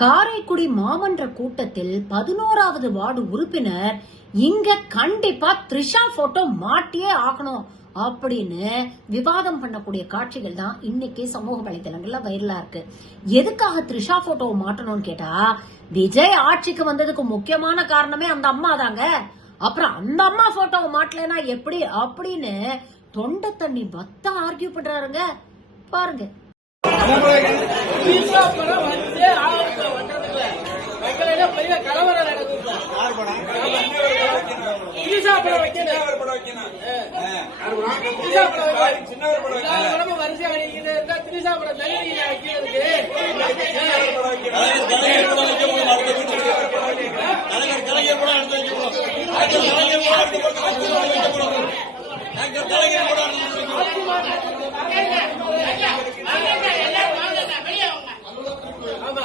காரைக்குடி மாமன்ற கூட்டத்தில் 11வது வார்டு உறுப்பினர் இங்க கண்டிப்பா த்ரிஷா போட்டோ மாட்டியே ஆகணும் அப்படின்னு விவாதம் பண்ணக்கூடிய காட்சிகள் தான் இன்னைக்கு சமூக வலைதளங்கள்ல வைரலா இருக்கு. எதுக்காக த்ரிஷா போட்டோவை மாட்டணும்னு கேட்டா, விஜய் ஆட்சிக்கு வந்ததுக்கு முக்கியமான காரணமே அந்த அம்மா தாங்க. அப்புறம் அந்த அம்மா போட்டோவை மாட்டலனா எப்படி அப்படின்னு தொண்டை தண்ணி வத்த ஆர்கியூ பண்றாருங்க. பாருங்க. பெரிய கலவரம் நடக்குது. வரிசை திரிசா படம் வைக்கிறதுக்கு ஆமா